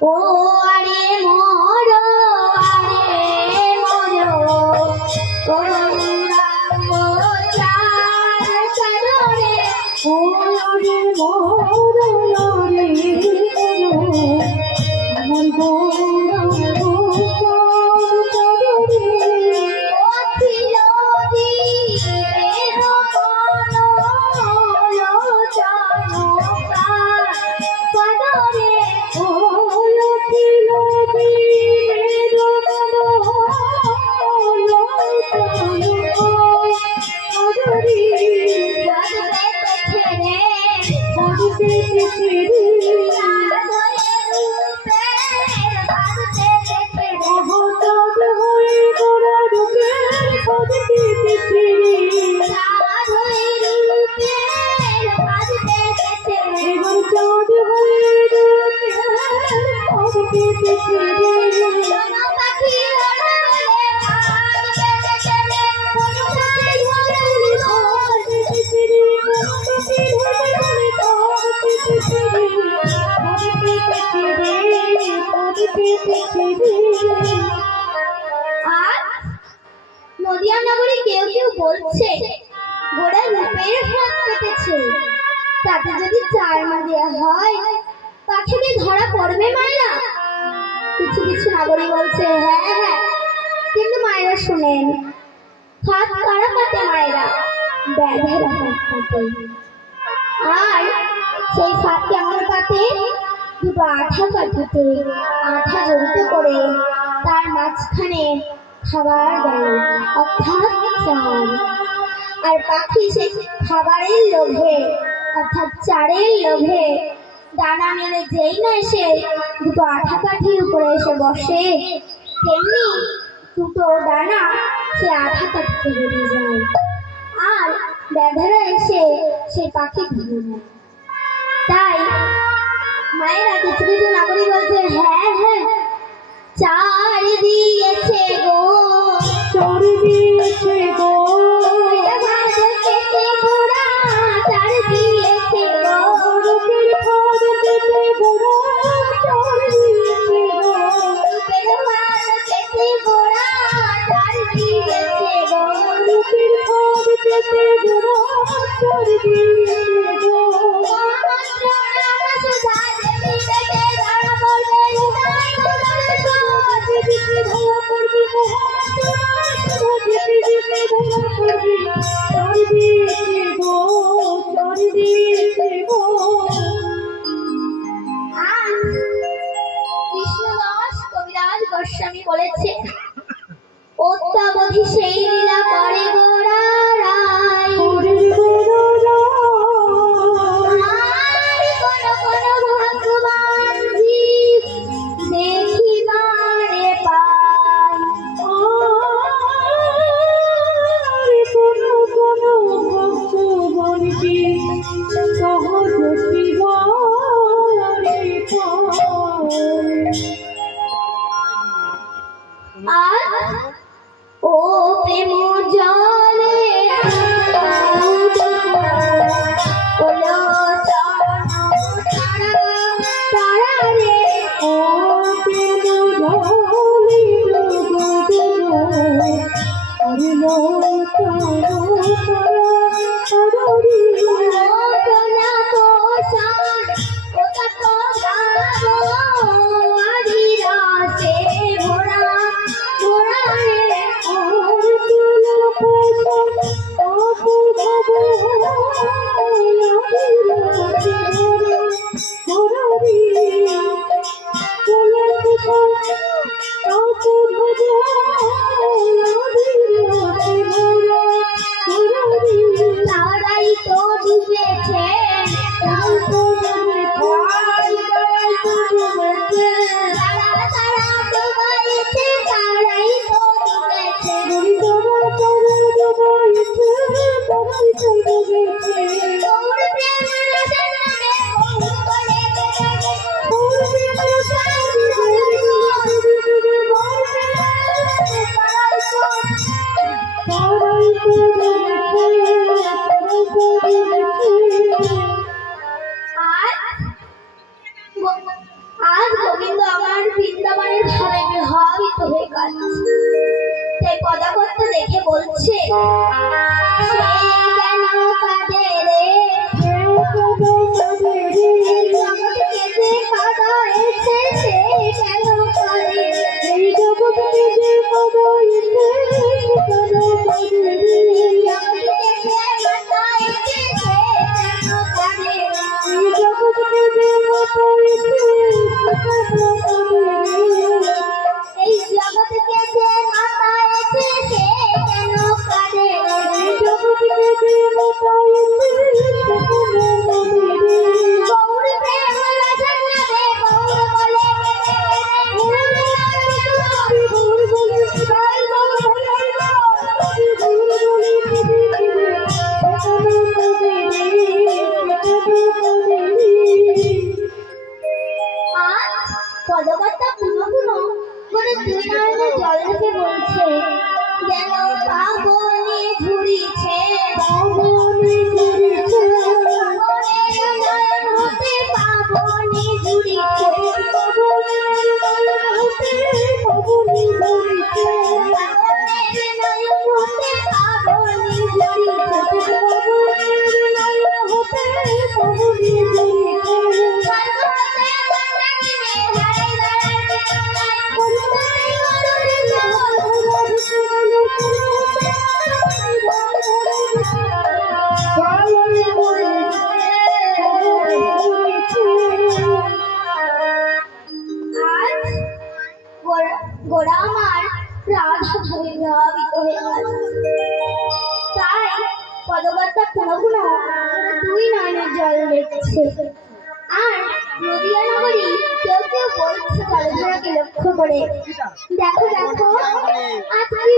ও আরে মোর আরে মোর করুণা চার চরণে ও রে মোর হঠাৎ হয়ে গোড়া ঢুকে পড়তে ছেড়ে নদিয়া নগরে কেউ কেউ বলছে গোড়া রূপের হাত কেটেছে। তাতে যদি চার মা দেওয়া হয়, পাখিকে ধরা পড়বে মায়েরা? কিছু কিছু নাগরিক বলছে হ্যাঁ হ্যাঁ কিন্তু মায়েরা শুনেন, হাত কারা কাটে মায়েরা ব্যাধের হাত কাটে। আর সেই ফাঁদ কেমন পাতে দুটো আঠা কাটিতে, আঠা জড়িত করে তার মাঝখানে খাবার দেয় অর্থাৎ চাল। আর পাখি সেই খাবারের লোভে, অর্থাৎ চারের লোভে। দানা মেলে যেই না এসে, দুটো আঠা কাঠির উপরে এসে বসে। তেমনি দুটো দানা সে আঠা কাঠিতে বেরিয়ে যায়। আর ব্যাধারা এসে সেই পাখি ধরে নেয়। তাই মায়েরা কিছু কিছু নাগরিক বলছে হ্যাঁ হ্যাঁ চার দিয়েছে গো। গোস্বামী অত্যাবধি সেই আর Woo! গোড়া আমার রাধা ধরে প্রভাবিত হয়ে গেল। তাই পদকর্তা পুনঃ দুই নয়নের জল দেখছে। আর নদিয়া নগরী কেউ কেউ বলছে লক্ষ্য করে। দেখো দেখো, আজ কি